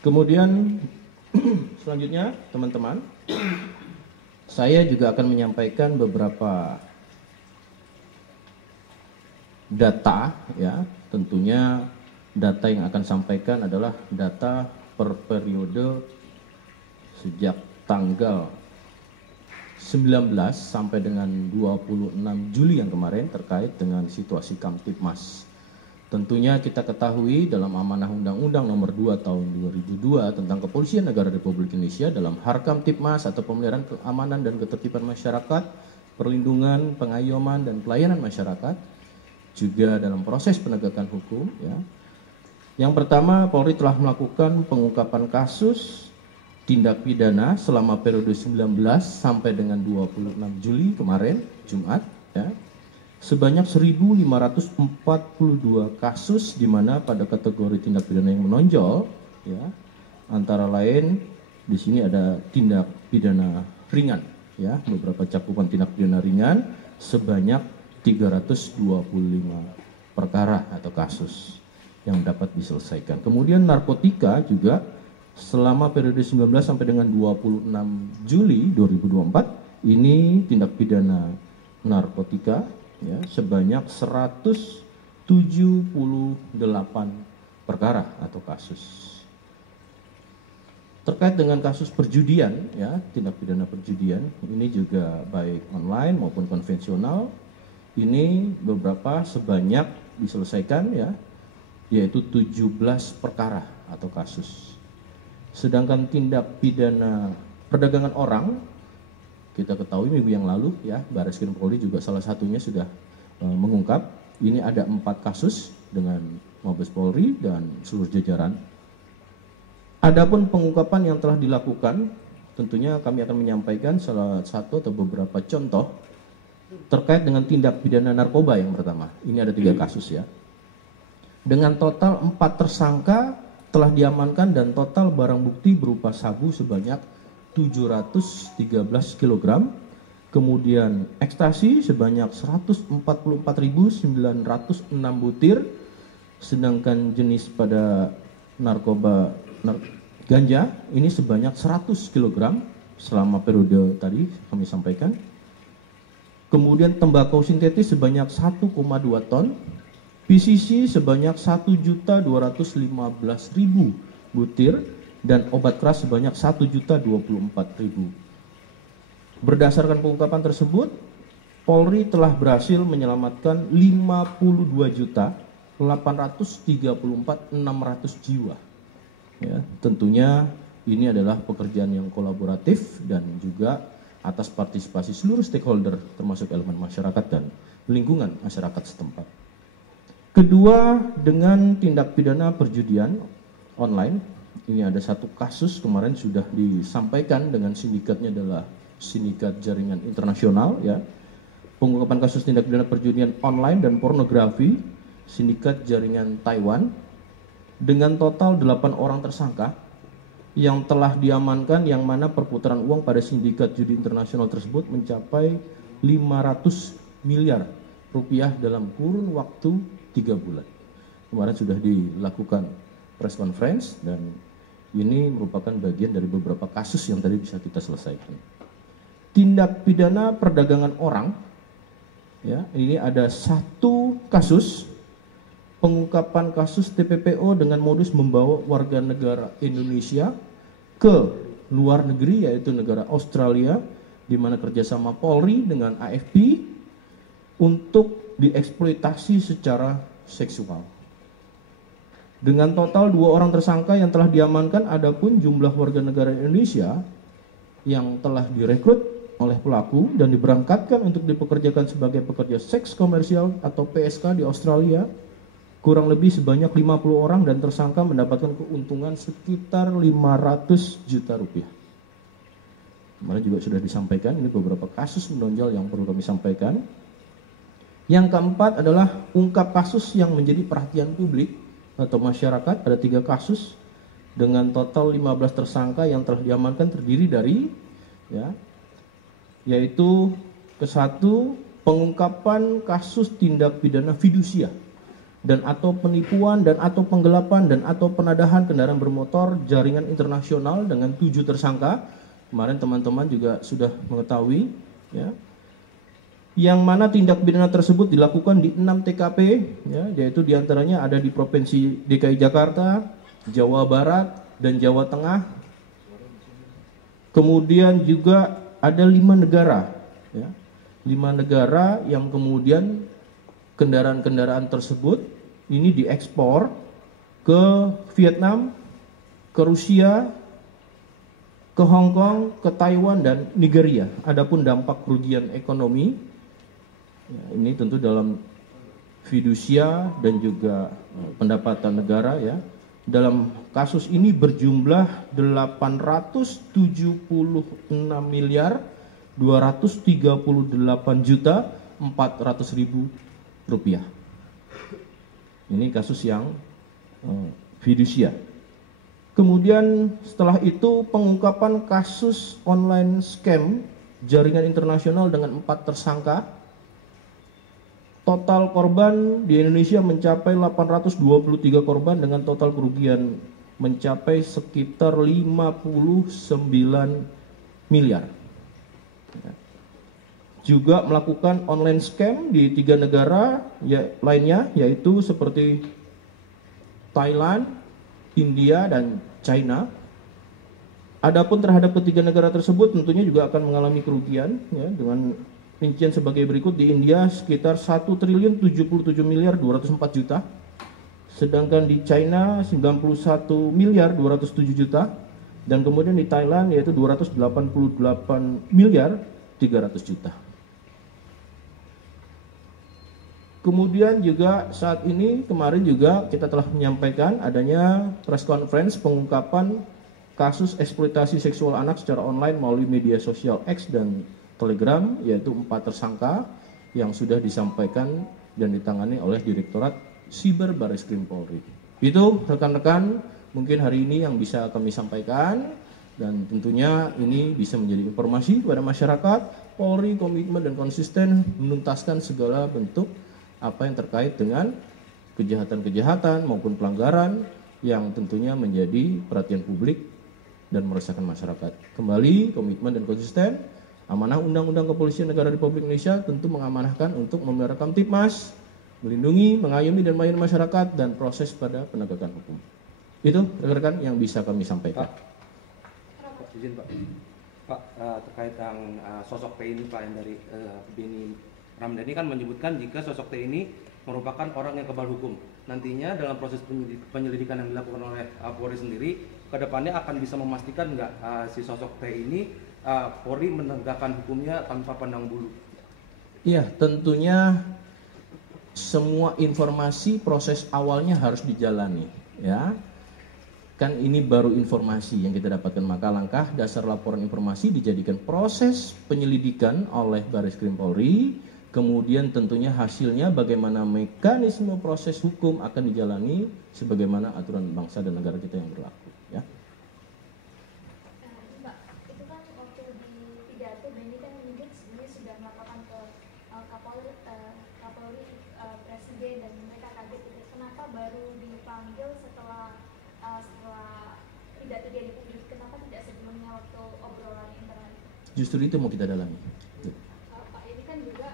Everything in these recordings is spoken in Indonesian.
Kemudian selanjutnya teman-teman, saya juga akan menyampaikan beberapa data, ya. Tentunya data yang akan sampaikan adalah data per periode sejak tanggal 19 sampai dengan 26 Juli yang kemarin terkait dengan situasi Kamtibmas. Tentunya kita ketahui dalam amanah Undang-Undang Nomor 2 Tahun 2002 tentang Kepolisian Negara Republik Indonesia dalam Harkamtibmas atau pemeliharaan keamanan dan ketertiban masyarakat, perlindungan, pengayoman dan pelayanan masyarakat, juga dalam proses penegakan hukum, ya. Yang pertama, Polri telah melakukan pengungkapan kasus tindak pidana selama periode 19 sampai dengan 26 Juli kemarin, Jumat, ya. Sebanyak 1.542 kasus di mana pada kategori tindak pidana yang menonjol, ya, antara lain di sini ada tindak pidana ringan, ya, beberapa cakupan tindak pidana ringan sebanyak 325 perkara atau kasus yang dapat diselesaikan. Kemudian narkotika juga selama periode 19 sampai dengan 26 Juli 2024 ini tindak pidana narkotika, ya, sebanyak 178 perkara atau kasus. Terkait dengan kasus perjudian, ya, tindak pidana perjudian ini juga baik online maupun konvensional, ini beberapa sebanyak diselesaikan, ya, yaitu 17 perkara atau kasus. Sedangkan tindak pidana perdagangan orang, kita ketahui minggu yang lalu, ya, Barreskrim Polri juga salah satunya sudah mengungkap. Ini ada 4 kasus dengan Mabes Polri dan seluruh jajaran. Adapun pengungkapan yang telah dilakukan, tentunya kami akan menyampaikan salah satu atau beberapa contoh terkait dengan tindak pidana narkoba yang pertama. Ini ada 3 kasus, ya. Dengan total 4 tersangka telah diamankan dan total barang bukti berupa sabu sebanyak 713 kg, kemudian ekstasi sebanyak 144.906 butir, sedangkan jenis pada narkoba ganja ini sebanyak 100 kg selama periode tadi kami sampaikan. Kemudian tembakau sintetis sebanyak 1,2 ton, PCC sebanyak 1.215.000 butir, dan obat keras sebanyak 1.024.000. Berdasarkan pengungkapan tersebut, Polri telah berhasil menyelamatkan 52.834.600 jiwa. Ya, tentunya ini adalah pekerjaan yang kolaboratif dan juga atas partisipasi seluruh stakeholder termasuk elemen masyarakat dan lingkungan masyarakat setempat. Kedua, dengan tindak pidana perjudian online, ini ada 1 kasus kemarin sudah disampaikan dengan sindikatnya adalah sindikat jaringan internasional, ya. Pengungkapan kasus tindak pidana perjudian online dan pornografi, sindikat jaringan Taiwan, dengan total 8 orang tersangka yang telah diamankan, yang mana perputaran uang pada sindikat judi internasional tersebut mencapai 500 miliar rupiah dalam kurun waktu 3 bulan. Kemarin sudah dilakukan press conference dan ini merupakan bagian dari beberapa kasus yang tadi bisa kita selesaikan. Tindak pidana perdagangan orang, ya, ini ada 1 kasus pengungkapan kasus TPPO dengan modus membawa warga negara Indonesia ke luar negeri, yaitu negara Australia, di mana kerjasama Polri dengan AFP untuk dieksploitasi secara seksual. Dengan total 2 orang tersangka yang telah diamankan, adapun jumlah warga negara Indonesia yang telah direkrut oleh pelaku dan diberangkatkan untuk dipekerjakan sebagai pekerja seks komersial atau PSK di Australia kurang lebih sebanyak 50 orang dan tersangka mendapatkan keuntungan sekitar 500 juta rupiah. Kemarin juga sudah disampaikan, ini beberapa kasus menonjol yang perlu kami sampaikan. Yang keempat adalah ungkap kasus yang menjadi perhatian publik atau masyarakat. Ada 3 kasus dengan total 15 tersangka yang telah diamankan, terdiri dari, ya, yaitu ke-1 pengungkapan kasus tindak pidana fidusia dan atau penipuan dan atau penggelapan dan atau penadahan kendaraan bermotor jaringan internasional dengan 7 tersangka. Kemarin teman-teman juga sudah mengetahui, ya, yang mana tindak pidana tersebut dilakukan di 6 TKP, ya, yaitu diantaranya ada di Provinsi DKI Jakarta, Jawa Barat, dan Jawa Tengah. Kemudian juga ada 5 negara, ya, 5 negara yang kemudian kendaraan-kendaraan tersebut ini diekspor ke Vietnam, ke Rusia, ke Hong Kong, ke Taiwan, dan Nigeria. Adapun dampak kerugian ekonomi, ya, ini tentu dalam fidusia dan juga pendapatan negara, ya. Dalam kasus ini berjumlah 876 miliar 238 juta 400.000 rupiah. Ini kasus yang fidusia. Kemudian setelah itu pengungkapan kasus online scam jaringan internasional dengan 4 tersangka. Total korban di Indonesia mencapai 823 korban dengan total kerugian mencapai sekitar 59 miliar. Juga melakukan online scam di 3 negara lainnya, yaitu seperti Thailand, India, dan China. Adapun terhadap ketiga negara tersebut tentunya juga akan mengalami kerugian, ya, dengan rincian sebagai berikut. Di India sekitar 1.077.204 juta, sedangkan di China 91.207 juta, dan kemudian di Thailand yaitu 288.300 juta. Kemudian juga saat ini, kemarin juga kita telah menyampaikan adanya press conference pengungkapan kasus eksploitasi seksual anak secara online melalui media sosial X dan Telegram, yaitu 4 tersangka yang sudah disampaikan dan ditangani oleh Direktorat Siber Barreskrim Polri. Itu rekan-rekan mungkin hari ini yang bisa kami sampaikan, dan tentunya ini bisa menjadi informasi kepada masyarakat. Polri komitmen dan konsisten menuntaskan segala bentuk apa yang terkait dengan kejahatan-kejahatan maupun pelanggaran yang tentunya menjadi perhatian publik dan meresahkan masyarakat. Kembali komitmen dan konsisten, amanah Undang-Undang Kepolisian Negara Republik Indonesia tentu mengamanahkan untuk memelihara Kamtibmas, melindungi, mengayomi, dan melayani masyarakat dan proses pada penegakan hukum. Itu rekan-rekan yang bisa kami sampaikan. Pak, izin Pak. Pak, terkait yang sosok T ini, Pak, yang dari Beni Ramdhani kan menyebutkan jika sosok T ini merupakan orang yang kebal hukum. Nantinya dalam proses penyelidikan yang dilakukan oleh Polri sendiri, kedepannya akan bisa memastikan nggak si sosok T ini Polri menegakkan hukumnya tanpa pandang bulu? Iya, tentunya semua informasi proses awalnya harus dijalani, ya. Kan ini baru informasi yang kita dapatkan, maka langkah dasar laporan informasi dijadikan proses penyelidikan oleh Barreskrim Polri. Kemudian tentunya hasilnya bagaimana mekanisme proses hukum akan dijalani sebagaimana aturan bangsa dan negara kita yang berlaku, ya. Mbak, itu kan waktu di pidato Beni kan menyebut sebenarnya sudah melaporkan ke Kapolri, Presiden, dan mereka kaget gitu. Kenapa baru dipanggil setelah pidato dia di publik? Kenapa tidak sebelumnya waktu obrolan internal? Justru itu mau kita dalami. Pak, ini kan juga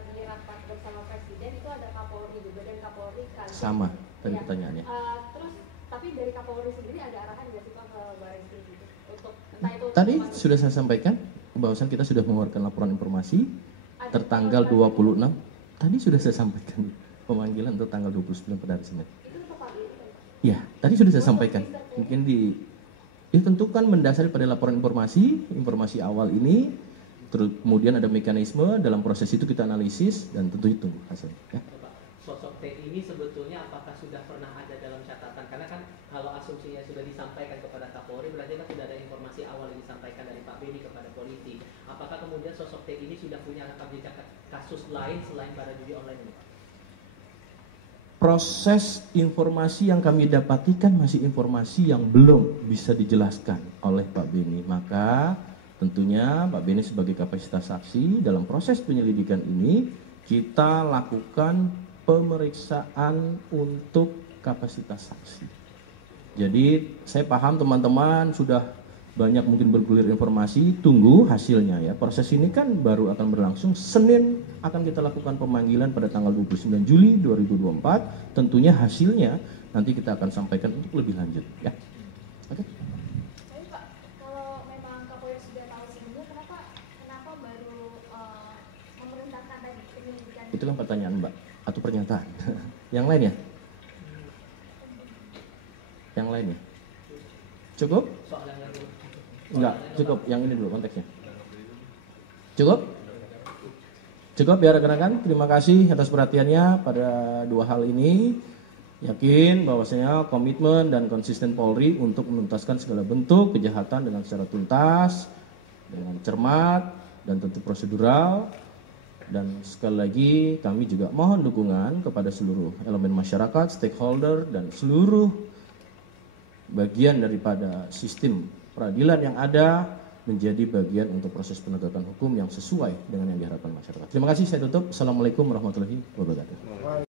di rapat bersama Presiden itu ada Kapolri juga, dan Kapolri kan Sama tadi ya, pertanyaannya. terus tapi dari Kapolri sendiri ada arahan nggak sih Pak ke Barreskrim gitu untuk entah itu Tadi sudah saya sampaikan bahwasan kita sudah mengeluarkan laporan informasi tertanggal 26. Tadi sudah saya sampaikan pemanggilan untuk tanggal 29 pada hari Senin. itu Pak Beni kan? Ya, tadi sudah saya sampaikan. Mungkin ditentukan mendasari pada laporan informasi awal ini, terus kemudian ada mekanisme dalam proses itu kita analisis dan tentu itu hasilnya. Ya. Sosok T ini sebetulnya apakah sudah pernah ada dalam catatan? Karena kan kalau asumsinya sudah disampaikan kepada Kapolri, berarti kan sudah ada informasi awal yang disampaikan dari Pak Beni kepada polisi. Apakah kemudian sosok T ini sudah punya rekam jejak kasus lain selain pada judi online ini, Pak? Proses informasi yang kami dapati kan masih informasi yang belum bisa dijelaskan oleh Pak Beni. Maka tentunya Pak Beni sebagai kapasitas saksi dalam proses penyelidikan ini kita lakukan pemeriksaan untuk kapasitas saksi. Jadi saya paham teman-teman sudah banyak mungkin bergulir informasi, tunggu hasilnya ya. Proses ini kan baru akan berlangsung. Senin akan kita lakukan pemanggilan pada tanggal 29 Juli 2024. Tentunya hasilnya nanti kita akan sampaikan untuk lebih lanjut ya. Oke. Tapi Pak, kalau memang Kapolri sudah tahu sebelumnya, kenapa baru memerintahkan tadi penyelidikan? Itu kan pertanyaan Mbak atau pernyataan. Yang lain ya? Yang lain ya? Cukup? Soal yang lain. Enggak, cukup. Yang ini dulu konteksnya. Cukup? Cukup ya rekan-rekan. Terima kasih atas perhatiannya pada dua hal ini. Yakin bahwasanya komitmen dan konsisten Polri untuk menuntaskan segala bentuk kejahatan dengan secara tuntas, dengan cermat, dan tentu prosedural. Dan sekali lagi kami juga mohon dukungan kepada seluruh elemen masyarakat, stakeholder, dan seluruh bagian daripada sistem peradilan yang ada menjadi bagian untuk proses penegakan hukum yang sesuai dengan yang diharapkan masyarakat. Terima kasih, saya tutup. Assalamualaikum warahmatullahi wabarakatuh.